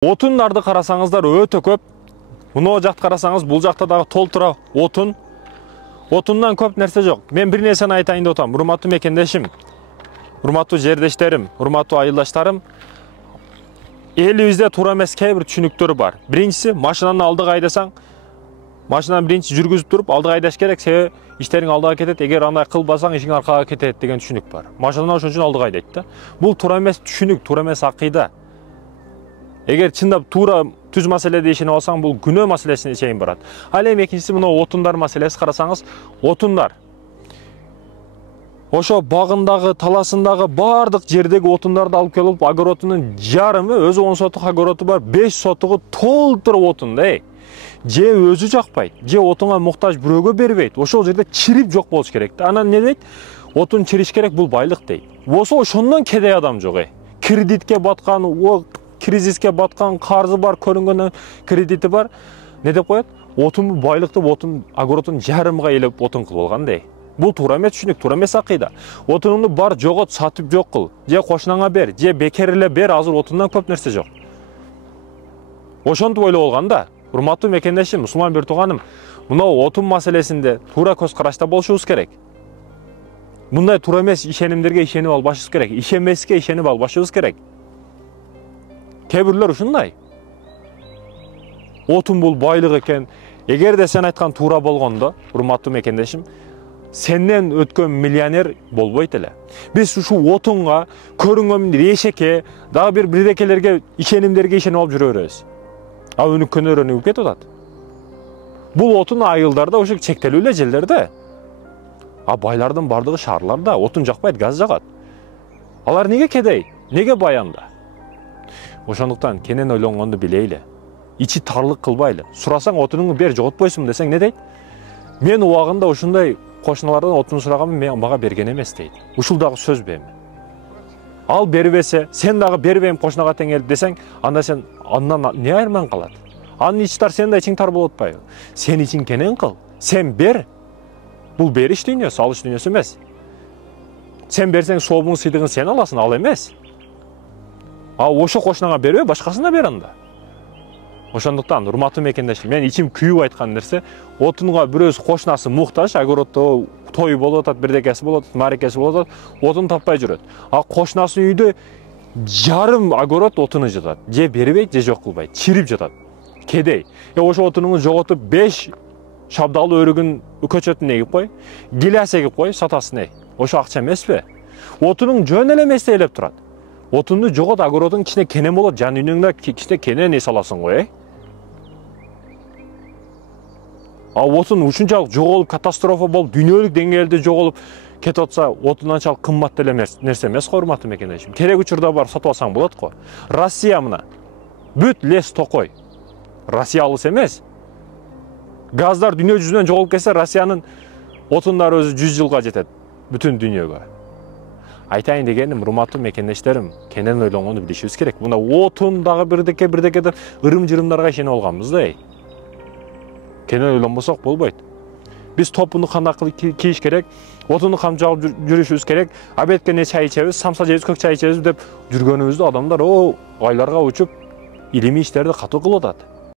Отундарды карасаңыздар өтө көп. Мына жакты карасаңыз, бул жакта дагы толтура отун. Отундан көп нерсе жок. Мен бир нерсени айтайын деп атам. Урматтуу мекендешим, урматтуу жердештерим, урматтуу айылдаштарым, элибизде туура эмес кээ бир түшүнүктөр бар. Биринчиси, машинаны алдыга айдасаң, машинаны биринчи жүргүзүп туруп алдыга айдаш керек, себеби иштериң алдыга кетет, эгер андай кылбасаң ишиң аркага кетет деген түшүнүк бар. Машинаны ошон үчүн алдыга айдайт да. Бул туура эмес түшүнүк, туура эмес акыйда. Эгер чындап туура түз маселеде ишенип алсаң, бул күнөө маселесине чейин барат. Ал эми экинчиси мына отундар маселеси карасаңыз, отундар ошо багындагы, таласындагы бардык жердеги отундарды алып келип, огородунун жарымы, өзү 10 сотук огороду бар, 5 сотугу толтура отун да. Же өзү жакпайт, же отунга муктаж бирөөгө бербейт. Ошол жерде чирип жок болуш керек да. Анан не дейт? Отун чириш керек, бул байлык дейт. Болсо ошондон кедей адам жок. Кредитке баткан, кризиске баткан, карзы бар, көрүнгөндөн кредити бар. Не деп коет? Отун байлыкты, отун огородун жарымга элеп отун кылып алган да. Бул туура эмес түшүнүк, туура эмес акыйда. Отунуңду бар жогот, сатып жок кыл. Же кошунаңа бер, же бекер эле бер, азыр отундан көп нерсе жок. Ошонтип ойлоп алган да. Урматтуу мекендешим, Мусулман бир тууганым, мына отун маселесинде туура көз карашта болушубуз керек. Мындай туура эмес ишенимдерге ишенип албашыбыз керек. Ишенбеске ишенип албашыбыз керек. Кээ бирлер ушундай. Отун бул байлык экен. Эгерде сен айткан туура болгондо, урматтуу мекендешим, сенден өткөн миллионер болбойт эле. Биз ушу отунга, көрүнгөн эшекке, дагы бирдекелерге, ишенимдерге ишенип алып жүрө беребиз. А өнүккөндөр өнүгүп кетип атат. Бул отун айылдарда ошо чектелүү эле жерлерде. А байлардын бардыгы шаарларда, отун жакпайт, газ жагат. Алар неге кедей? Неге баянда? Ошондуктан кенен ойлонгонду билейли. Ичи тарлык кылбайлы. Сурасаң отунуңду бер, жоготпойсуң десең не дейт? Мен убагында ушундай кошуналардан отун сураганмын, мага берген эмес дейт. Ушул дагы сөз беми? Ал бербесе, сен дагы бербейм кошунага тең келип десең, анда сен андан не айырман калат? Анын ичи тар, сен да ичиң тар болот атпайбы? Сен ичиң кенен кыл. Сен бер. Бул бериш дүйнөсү, алыш дүйнөсү эмес. Сен берсең сообуң, сыйдыгын сен аласың, ал эмес. А ошо кошунага бербей, башкасына бер анда. Ошондуктан, урматтуу мекендешим, мен ичим күйүп айткан нерсе, отунга бирөөсү кошунасы муктаж, огороддо той болуп атат, бирдекеси болуп атат, мааракеси болуп атат, отун таппай жүрөт. А кошунасы үйдө жарым огород отуну жатат. Же бербейт, же жок кылбайт, чирип жатат. Кедей. Ошо отунуңду жоготуп 5 шабдалы өрүгүн көчөтүн эгип кой, гиляс эгип кой, сатасың. Ошо акча эмеспи? Отунуң жөн эле эмес элеп турат. Отунду жогот, огородуң кичине кенен болот, жан үйүңдө кичине кенен эс аласың го, А отун ушунчалык жоголуп, катастрофа болуп, дүйнөлүк деңгээлде жоголуп кетип атса, отун анчалык кымбат деле нерсе эмес го, урматтуу мекендешим. Керек учурда бар сатып алсаң болот го. Россия мына бүт лес токой. Россия алыс эмес. Газдар дүйнө жүзүнөн жоголуп кетсе, Россиянын отундары өзү 100 жылга жетет бүтүн дүйнөгө. Айтайын дегеним, урматтуу мекендештерим, кенен ойлонгонду билишибиз керек. Мына отун дагы бирдеке деп ырым-жырымдарга ишенип алганбыз да. Кенен ойлонбосок болбойт. Биз топунду кандай кылып кийиш керек, отунду камчып алып жүрүшүбүз керек, обедке не чай ичебиз, самса жейбиз, көк чай ичебиз деп жүргөнүбүздө адамдар айларга учуп илимий иштерди катуу кылып атат.